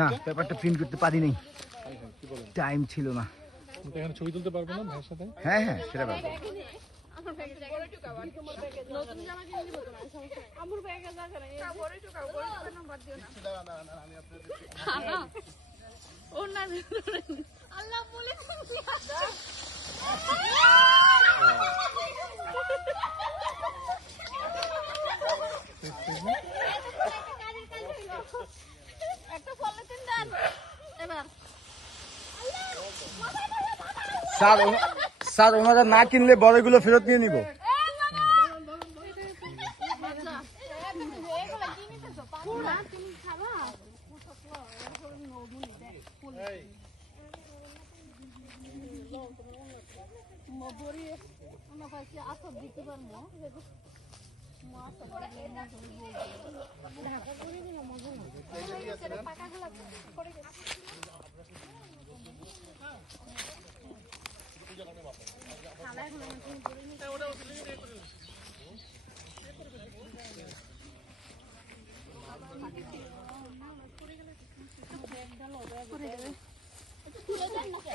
না পেপারটা প্রিন্ট করতে পারি নাই, টাইম ছিল না। এখানে ছবি তুলতে পারবো না ভাইয়ের সাথে? হ্যাঁ হ্যাঁ সেটা পারবো। স্যার ওনারা না কিনলে বড়গুলো ফেরত নিয়ে নিব। তুলে দেন না